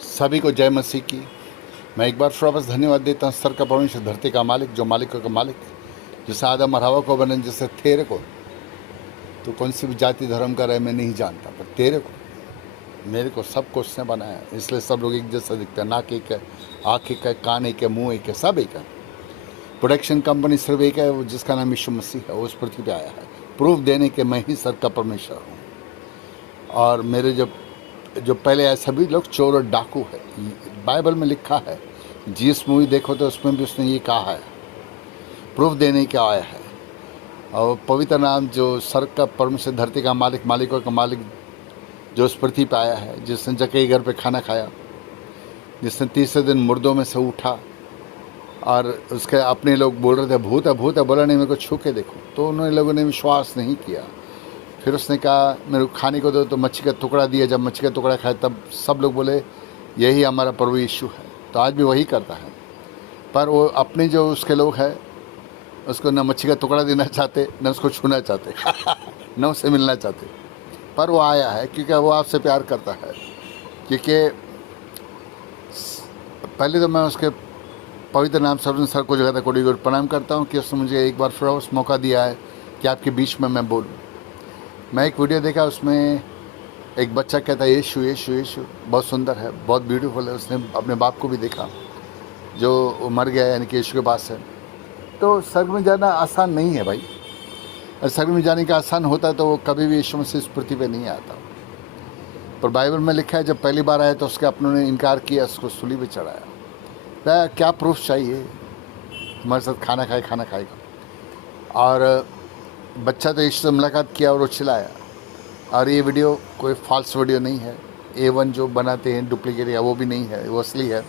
सभी को जय मसीह की। मैं एक बार फिर वापस धन्यवाद देता हूँ सर का परमेश्वर, धरती का मालिक, जो मालिकों का मालिक, जिसने आदम और हवा को बने, जिससे तेरे को, तो कौन सी भी जाति धर्म का रहे मैं नहीं जानता, पर तेरे को, मेरे को, सबको उसने बनाया। इसलिए सब लोग एक जैसा दिखते हैं। नाक एक है, आँख एक है, कान एक है, मुँह एक है, सब एक है। प्रोडक्शन कंपनी सिर्फ एक है, वो जिसका नाम यीशु मसीह है। वो उस पृथ्वी पे आया है प्रूफ देने के मैं ही सर का परमेश्वर हूँ। और मेरे जो पहले आए सभी लोग चोर और डाकू है। बाइबल में लिखा है, जिस मूवी देखो तो उसमें भी उसने ये कहा है, प्रूफ देने के आया है। और पवित्र नाम जो सर का परमेश्वर, धरती का मालिक, मालिकों का मालिक, जो उस पृथ्वी पर आया है, जिसने जके घर पे खाना खाया, जिसने तीसरे दिन मुर्दों में से उठा। और उसके अपने लोग बोल रहे थे भूत है, भूत है, बोला नहीं मेरे को छू के देखो, तो उन लोगों ने विश्वास नहीं किया। फिर उसने कहा मेरे को खाने को दो, तो मच्छी का टुकड़ा दिया। जब मच्छी का टुकड़ा खाया तब सब लोग बोले यही हमारा प्रभु यीशु है। तो आज भी वही करता है, पर वो अपने जो उसके लोग हैं उसको न मच्छी का टुकड़ा देना चाहते, न उसको छूना चाहते न उससे मिलना चाहते। पर वो आया है क्योंकि वो आपसे प्यार करता है। क्योंकि पहले तो मैं उसके पवित्र नाम सर्वन सर को जगह कोड़ी प्रणाम करता हूँ कि उसने मुझे एक बार फिर उस मौका दिया है कि आपके बीच में मैं बोलूँ। मैं एक वीडियो देखा, उसमें एक बच्चा कहता है यीशु यीशु यीशु, बहुत सुंदर है, बहुत ब्यूटीफुल है। उसने अपने बाप को भी देखा जो मर गया, यानी कि यीशु के पास है। तो स्वर्ग में जाना आसान नहीं है भाई। और स्वर्ग में जाने का आसान होता तो वो कभी भी यीशु मसीह इस पृथ्वी पे नहीं आता। पर बाइबल में लिखा है जब पहली बार आया तो उसके अपनों ने इनकार किया, उसको सूली पे चढ़ाया। क्या प्रूफ चाहिए? हमारे साथ खाना खाएगा। और बच्चा तो यीशु से मुलाकात किया और वो चिल्लाया। और ये वीडियो कोई फॉल्स वीडियो नहीं है। A1 जो बनाते हैं डुप्लीकेट, या वो भी नहीं है, वो असली है।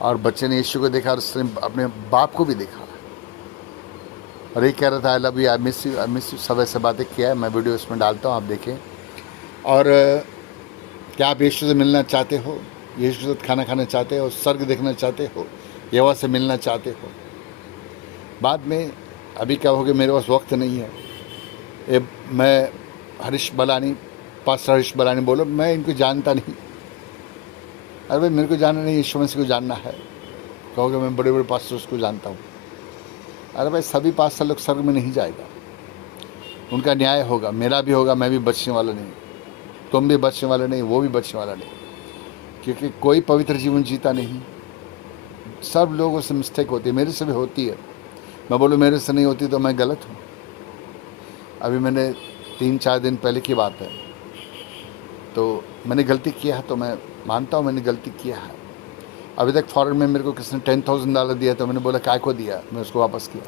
और बच्चे ने यीशु को देखा और उसने अपने बाप को भी देखा। और ये कह रहा था I love you, I miss you, I miss you, सब ऐसे बातें किया है। मैं वीडियो इसमें डालता हूँ, आप देखें। और क्या आप यीशु से मिलना चाहते हो? यीशु से खाना खाना चाहते हो? स्वर्ग देखना चाहते हो? यहोवा से मिलना चाहते हो? बाद में अभी क्या होगा, मेरे पास वक्त नहीं है। मैं हरीश बलानी, पास्टर हरीश बलानी बोलो, मैं इनको जानता नहीं। अरे भाई मेरे को जानना नहीं, यीशु मसीह को जानना है। कहोगे मैं बड़े बड़े पास्टर्स को जानता हूँ। अरे भाई सभी पास्टर लोग स्वर्ग में नहीं जाएगा, उनका न्याय होगा, मेरा भी होगा। मैं भी बचने वाला नहीं, तुम भी बचने वाले नहीं, वो भी बचने वाला नहीं। क्योंकि कोई पवित्र जीवन जीता नहीं। सब लोगों से मिस्टेक होती है, मेरे से भी होती है। मैं बोलूँ मेरे से नहीं होती तो मैं गलत हूँ। अभी मैंने 3-4 दिन पहले की बात है, तो मैंने गलती किया है, तो मैं मानता हूँ मैंने गलती किया है। अभी तक फॉरेन में मेरे को किसने $10,000 दिया, तो मैंने बोला काय को दिया, मैं उसको वापस किया।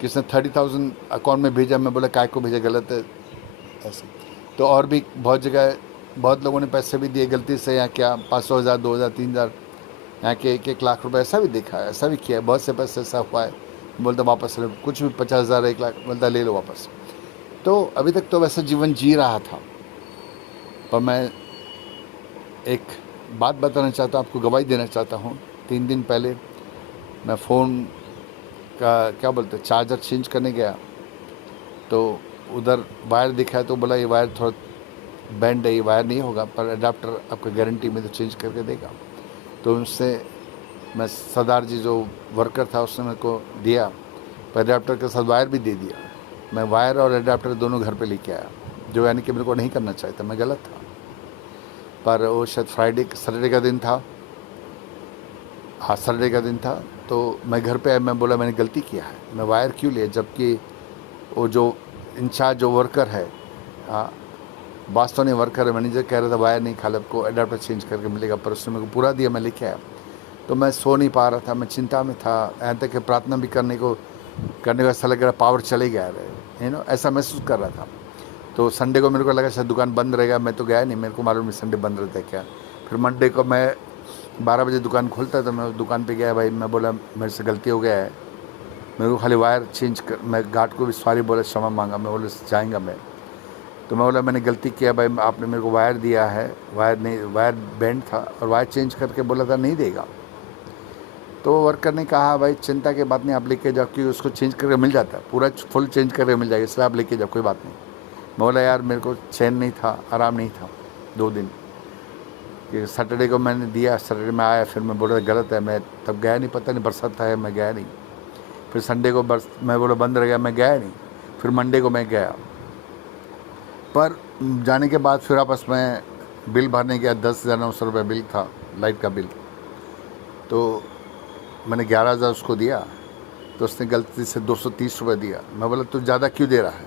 किसने 30,000 अकाउंट में भेजा, मैं बोला काय को भेजा, गलत है ऐसे। तो और भी बहुत जगह बहुत लोगों ने पैसे भी दिए गलती से, यहाँ क्या 500,000, 2,000, 3,000, यहाँ के 1-1 लाख रुपए, ऐसा भी देखा है, ऐसा भी किया है। बहुत से पैसे ऐसा हुआ है, बोलता वापस ले, कुछ भी 50,000, 1 लाख, बोलता ले लो वापस। तो अभी तक तो वैसा जीवन जी रहा था। पर मैं एक बात बताना चाहता हूँ, आपको गवाही देना चाहता हूँ। 3 दिन पहले मैं फ़ोन का क्या बोलते हैं चार्जर चेंज करने गया, तो उधर वायर दिखाया, तो बोला ये वायर थोड़ा बैंड है, ये वायर नहीं होगा, पर अडाप्टर आपको गारंटी में तो चेंज करके देगा। तो उससे मैं सरदार जी जो वर्कर था उसने मेरे को दिया, पर अडाप्टर के साथ वायर भी दे दिया। मैं वायर और अडाप्टर दोनों घर पे लेके आया, जो यानी कि मेरे को नहीं करना चाहिए था, मैं गलत था। पर वो शायद सैटरडे का दिन था, हाँ सैटरडे का दिन था। तो मैं घर पे आया, मैं बोला मैंने गलती किया है, मैं वायर क्यों लिया, जबकि वो जो इंचार्ज जो वर्कर है, हाँ बॉस तो नहीं वर्कर है, मैनेजर कह रहा था वायर नहीं खाले, आपको अडाप्टर चेंज करके मिलेगा, पर उसने मेरे को पूरा दिया, मैं लेके आया। तो मैं सो नहीं पा रहा था, मैं चिंता में था, यहाँ तक कि प्रार्थना भी करने को ऐसा लग रहा पावर चले गया है, ऐसा महसूस कर रहा था। तो संडे को मेरे को लगा शायद दुकान बंद रहेगा, मैं तो गया नहीं, मेरे को मालूम नहीं संडे बंद रहता है क्या। फिर मंडे को मैं 12 बजे दुकान खोलता है, तो मैं उस दुकान पे गया। भाई मैं बोला मेरे से गलती हो गया है, मेरे को खाली वायर चेंज कर, मैं गार्ड को भी सॉरी बोला, क्षमा मांगा, मैं बोला जाएंगा मैं। तो मैं बोला मैंने गलती किया भाई, आपने मेरे को वायर दिया है, वायर नहीं, वायर बैंड था और वायर चेंज करके बोला था नहीं देगा। तो वर्कर ने कहा भाई चिंता की बात नहीं, आप लेके जाओ, कि उसको चेंज करके मिल जाता है, पूरा फुल चेंज करके मिल जाएगा, इसलिए आप लेके जाओ, कोई बात नहीं। मैं बोला यार मेरे को चैन नहीं था, आराम नहीं था 2 दिन। कि सैटरडे को मैंने दिया, सैटरडे में आया, फिर मैं बोला गलत है, मैं तब गया नहीं, पता नहीं बरसात है, मैं गया नहीं। फिर संडे को मैं बोला बंद रह गया, मैं गया नहीं। फिर मंडे को मैं गया, पर जाने के बाद फिर आपस में बिल भरने गया। 10,900 रुपये बिल था, लाइट का बिल। तो मैंने 11,000 उसको दिया, तो उसने गलती से 230 रुपये दिया। मैं बोला तू ज़्यादा क्यों दे रहा है,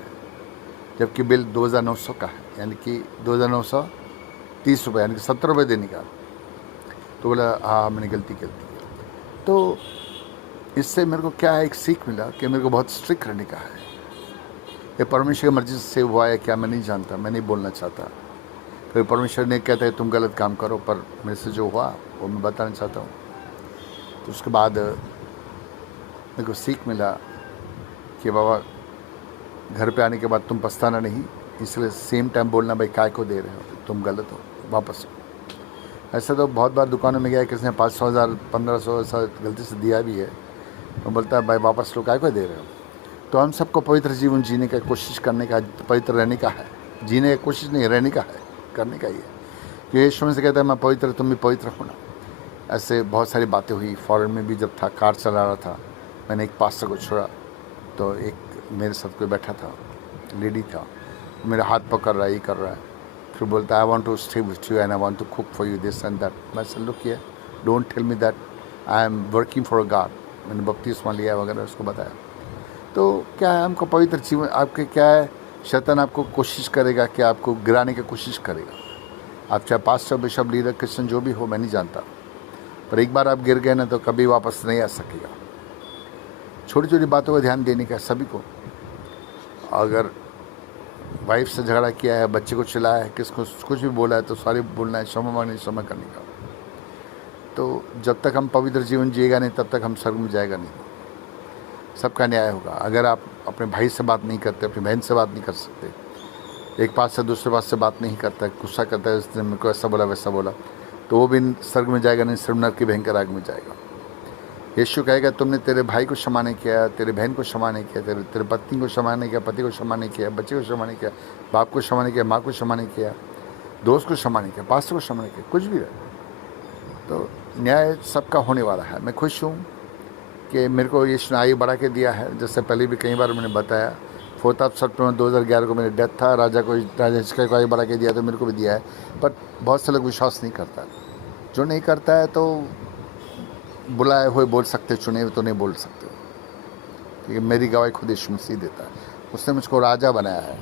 जबकि बिल 2,900 का है, यानी कि 2,930 रुपये, यानी कि 70 रुपये देने का। तो बोला हाँ मैंने गलती कर दी। तो इससे मेरे को क्या है, एक सीख मिला कि मेरे को बहुत स्ट्रिक्ट रहने का है। ये परमेश्वर की मर्जी से हुआ है क्या, मैं नहीं जानता, मैं नहीं बोलना चाहता। फिर परमेश्वर ने कहता है तुम गलत काम करो, पर मेरे से जो हुआ वो मैं बताना चाहता हूँ। तो उसके बाद मेरे को सीख मिला कि बाबा घर पे आने के बाद तुम पछताना नहीं, इसलिए सेम टाइम बोलना भाई काय को दे रहे हो, तुम गलत हो, वापस हो। ऐसा तो बहुत बार दुकानों में गया, किसी ने 500, 1000, 1500 ऐसा गलती से दिया भी है, तो बोलता है भाई वापस लो, काय को दे रहे हो। तो हम सबको पवित्र जीवन जीने का कोशिश करने का, पवित्र रहने का है। जीने की कोशिश नहीं, रहने का है, करने का ही है। कि यीशु से कहता है मैं पवित्र, तुम भी पवित्र होना। ऐसे बहुत सारी बातें हुई। फॉरेन में भी जब था, कार चला रहा था, मैंने एक पास्टर को छोड़ा, तो एक मेरे साथ कोई बैठा था, लेडी था, मेरा हाथ पकड़ रहा है, ये कर रहा है। फिर बोलता है I want to stay with you and I want to cook for you this and that. मैं say look here, don't tell me that I am working for a god. मैंने बपतिस्मा लिया वगैरह, उसको बताया। तो क्या है, हमको पवित्र जीवन, आपके क्या है, शैतान आपको कोशिश करेगा कि आपको गिराने की कोशिश करेगा। आप चाहे पास्टर, बिशप, लीडर, क्रिश्चियन जो भी हो, मैं नहीं जानता, पर एक बार आप गिर गए ना तो कभी वापस नहीं आ सकेगा। छोटी छोटी बातों का ध्यान देने का सभी को। अगर वाइफ से झगड़ा किया है, बच्चे को चिल्लाया है, किसको कुछ भी बोला है, तो सारी बोलना है, क्षमा मांगनी, क्षमा करने का। तो जब तक हम पवित्र जीवन जिएगा नहीं, तब तक हम स्वर्ग में जाएगा नहीं। सबका न्याय होगा। अगर आप अपने भाई से बात नहीं करते, अपनी बहन से बात नहीं कर सकते, एक पास से दूसरे पास से बात नहीं करता, गुस्सा करता है, उसने मेरे को ऐसा बोला वैसा बोला, तो वो भी स्वर्ग में जाएगा नहीं, सिर्फ नरक की भयंकर आग में जाएगा। यीशु कहेगा तुमने तेरे भाई को क्षमा नहीं किया, तेरे बहन को क्षमा नहीं किया, तेरे पत्नी को क्षमा नहीं किया, पति को क्षमा नहीं किया, बच्चे को क्षमा नहीं किया, बाप को क्षमा नहीं किया, माँ को क्षमा नहीं किया, दोस्त को क्षमा नहीं किया, पास्टर को क्षमा नहीं किया, कुछ भी है, तो न्याय सबका होने वाला है। मैं खुश हूँ कि मेरे को यीशु ने आयु बढ़ा के दिया है। जैसे पहले भी कई बार मैंने बताया, 4 सितंबर 2011 को मेरे डेथ था, राजा हिचकिय्याह को आयु बढ़ा के दिया, तो मेरे को भी दिया है। पर बहुत से लोग विश्वास नहीं करता। जो नहीं करता है तो बुलाए हुए बोल सकते, चुने हुए तो नहीं बोल सकते, क्योंकि मेरी गवाही खुद यीशु मसीह देता है। उसने मुझको राजा बनाया है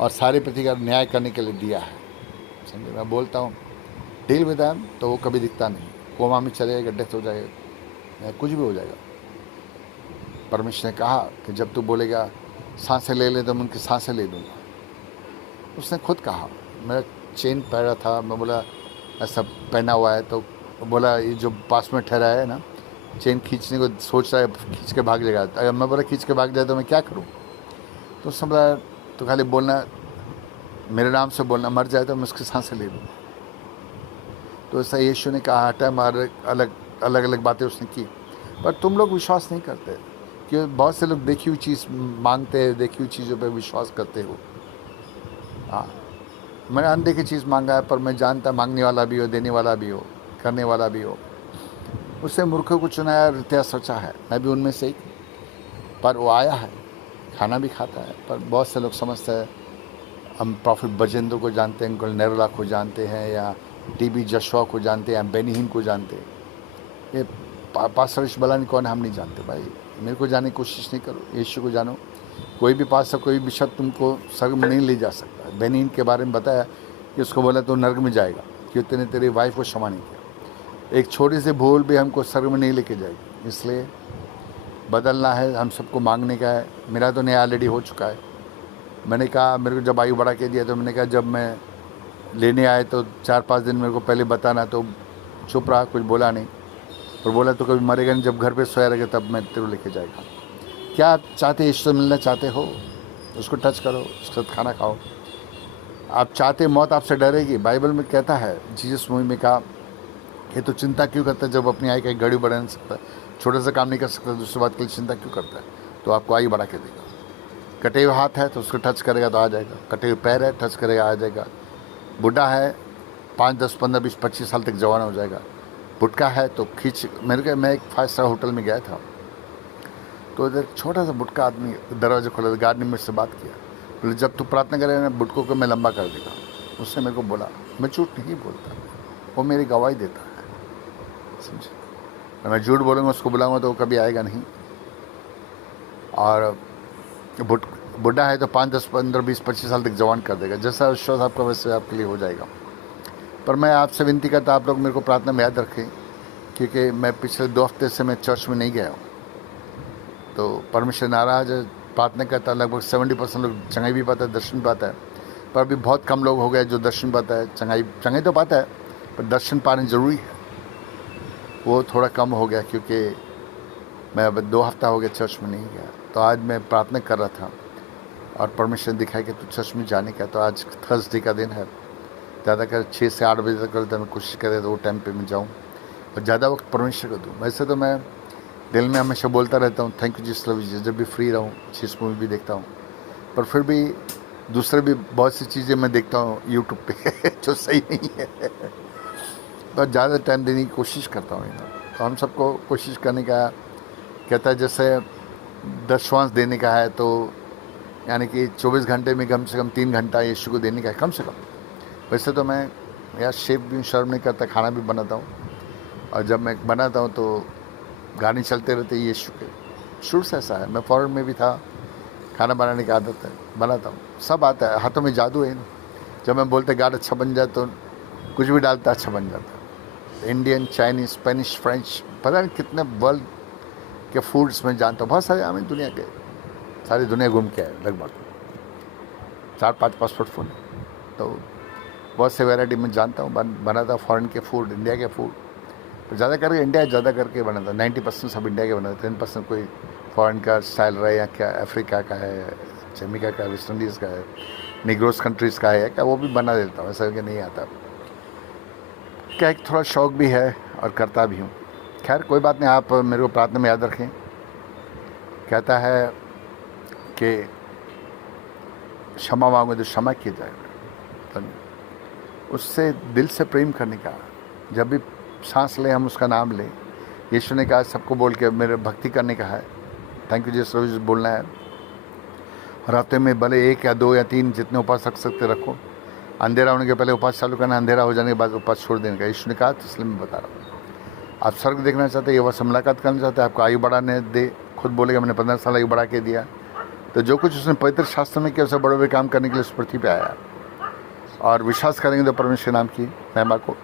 और सारी पृथ्वी का न्याय करने के लिए दिया है। समझे, मैं बोलता हूँ डील विद देम, तो वो कभी दिखता नहीं। कोमा में चले जाएगा, डेथ हो जाएगा, कुछ भी हो जाएगा। परमेश्वर ने कहा कि जब तू बोलेगा सांसें ले ले, तो मैं उनकी सांसें ले लूँगा। उसने खुद कहा। मेरा चेन पहना था, मैं बोला ऐसा पहना हुआ है, तो बोला ये जो पास में ठहरा है ना, चेन खींचने को सोच रहा है, खींच के भाग जाएगा। अगर मैं बोला खींच के भाग जाए तो मैं क्या करूँ। तो उसने बोला तो खाली बोलना, मेरे नाम से बोलना, मर जाए तो मैं उसकी सांसें ले लूँगा। तो ऐसा यीशु ने कहा, हटा मार, अलग अलग बातें उसने की। पर तुम लोग विश्वास नहीं करते, कि बहुत से लोग देखी हुई चीज़ मांगते हैं, देखी हुई चीज़ों पे विश्वास करते हो। हाँ, मैंने अनदेखी चीज़ मांगा है, पर मैं जानता मांगने वाला भी हो, देने वाला भी हो, करने वाला भी हो। उससे मूर्खों को चुनाया, इतिहास सोचा है, मैं भी उनमें से एक। पर वो आया है, खाना भी खाता है। पर बहुत से लोग समझते हैं, हम प्रॉफिट बजेंद्र को जानते हैं, अंकल नेरोला को जानते हैं, या टीबी जशवा को जानते हैं, या बेनीहीन को जानते हैं। ये पास्टर बलानी कौन है हम नहीं जानते भाई। मेरे को जाने की कोशिश नहीं करो, यीशु को जानो। कोई भी पास्टर, कोई भी शब्द तुमको स्वर्ग में नहीं ले जा सकता। बेनीहीन के बारे में बताया कि उसको बोला तो नर्क में जाएगा, क्योंकि तूने तेरी वाइफ को क्षमा नहीं किया। एक छोटी सी भूल भी हमको स्वर्ग में नहीं लेके जाएगी। इसलिए बदलना है, हम सबको मांगने का है। मेरा तो न्याय ऑलरेडी हो चुका है। मैंने कहा, मेरे को जब आयु बढ़ा के दिया, तो मैंने कहा जब मैं लेने आए तो 4-5 दिन मेरे को पहले बताना। तो चुप रहा, कुछ बोला नहीं। और बोला तो कभी मरेगा नहीं, जब घर पे सोया रहेगा तब मैं तेरे को लेके जाएगा। क्या आप चाहते, यीशु से मिलना चाहते हो, उसको टच करो, उसके साथ खाना खाओ। आप चाहते मौत आपसे डरेगी। बाइबल में कहता है, जीसस मूवी में कहा कि तो चिंता क्यों करता है, जब अपनी आयु का एक घड़ी बढ़ा नहीं सकता, छोटे से काम नहीं कर सकता, दूसरी बात के लिए चिंता क्यों करता है। तो आपको आयु बढ़ा के देगा। कटे हुए हाथ है तो उसको टच करेगा तो आ जाएगा, कटे हुए पैर है टच करेगा आ जाएगा। बूढ़ा है 5, 10, 15, 20, 25 साल तक जवान हो जाएगा। बुटका है तो खींच मेरे को, मैं एक 5 स्टार होटल में गया था, तो इधर छोटा सा बुटका आदमी दरवाजा खोला, गार्ड ने मेरे से बात किया, बोले जब तू प्रार्थना करे ना बुटकों को मैं लंबा कर देगा। उसने मेरे को बोला, मैं झूठ नहीं बोलता, वो मेरी गवाही देता है, समझे। और मैं झूठ बोलूँगा उसको बुलाऊंगा तो वो कभी आएगा नहीं। और बुढ़ा है तो 5, 10, 15, 20, 25 साल तक जवान कर देगा। जैसा विश्वास आपका वैसे आपके लिए हो जाएगा। पर मैं आपसे विनती करता, आप लोग मेरे को प्रार्थना में याद रखें, क्योंकि मैं पिछले 2 हफ्ते से मैं चर्च में नहीं गया हूँ, तो परमेश्वर नाराज है। प्रार्थना करता, लगभग 70% लोग चंगाई भी पाता है, दर्शन पाता है, पर अभी बहुत कम लोग हो गए जो दर्शन पाता है। चंगाई तो पाता है, पर दर्शन पाने ज़रूरी है, वो थोड़ा कम हो गया, क्योंकि मैं अब 2 हफ्ता हो गया चर्च में नहीं गया। तो आज मैं प्रार्थना कर रहा था और परमेश्वर ने दिखाया कि तू चर्च में जाने का। तो आज थर्सडे का दिन है, ज़्यादा कर 6 से 8 बजे तक करता मैं कोशिश करें तो वो टाइम पे मैं जाऊँ और ज़्यादा वक्त परमेश्वर को दूँ। वैसे तो मैं दिल में हमेशा बोलता रहता हूँ thank you Jesus love you, जब भी फ्री रहूँ, अच्छी मूवी भी देखता हूँ, पर फिर भी दूसरे भी बहुत सी चीज़ें मैं देखता हूँ यूट्यूब पे जो सही नहीं है, पर ज़्यादा टाइम देने की कोशिश करता हूँ। तो हम सबको कोशिश करने का कहता है, जैसे 10 देने का है तो यानी कि 24 घंटे में कम से कम 3 घंटा यीशु को देने का है, कम से कम। वैसे तो मैं यार शेफ भी शर्म नहीं करता, खाना भी बनाता हूँ, और जब मैं बनाता हूँ तो गाने चलते रहते हैं यीशु के। शुरू से ऐसा है, मैं फॉरेन में भी था, खाना बनाने की आदत है, बनाता हूँ, सब आता है, हाथों में जादू है। जब मैं बोलते गाना अच्छा बन जाए तो कुछ भी डालता अच्छा बन जाता। इंडियन, चाइनीज़, स्पेनिश, फ्रेंच, पता नहीं कितने वर्ल्ड के फूड्स में जानता हूँ, बहुत सारे हमें दुनिया के, सारी दुनिया घूम के आए, लगभग 4-5 पासपोर्ट फ़ोन, तो बहुत से वैरायटी में जानता हूँ, बनाता फॉरेन के फूड, इंडिया के फूड, तो ज़्यादा करके इंडिया ज़्यादा करके बनाता। 90% सब इंडिया के बनाते, 10% कोई फॉरेन का स्टाइल रहा है, या क्या अफ्रीका का है, जमीका का, वेस्ट इंडीज़ का है, निग्रोस कंट्रीज़ का है क्या, वो भी बना देता हूँ, ऐसा कि नहीं आता। क्या एक थोड़ा शौक़ भी है और करता भी हूँ। खैर कोई बात नहीं, आप मेरे को प्रार्थना में याद रखें। कहता है कि क्षमा मांगो तो क्षमा किया जाएगा, तो उससे दिल से प्रेम करने का, जब भी सांस लें हम उसका नाम लें। यीशु ने कहा सबको बोल के मेरे भक्ति करने का है, थैंक यू जीसस रोज बोलना है, और हफ्ते में भले 1 या 2 या 3 जितने उपास रख सकते रखो। अंधेरा होने के पहले उपास चालू करना, अंधेरा हो जाने के बाद उपास छोड़ देने का यीशु ने कहा, तो इसलिए मैं बता रहा हूँ। आप स्वर्ग देखना चाहते हैं, ये वह मुलाकात करना चाहते हैं, आपको आयु बढ़ाने दे, खुद बोलेगा मैंने 15 साल आयु बढ़ा के दिया, तो जो कुछ उसने पवित्र शास्त्र में किया उसे बड़े बड़े काम करने के लिए उस पृथ्वी पे आया, और विश्वास करेंगे तो परमेश्वर नाम की महिमा को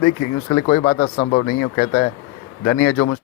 देखेंगे। उसके लिए कोई बात असंभव नहीं है। वो कहता है धन्य है जो मुझ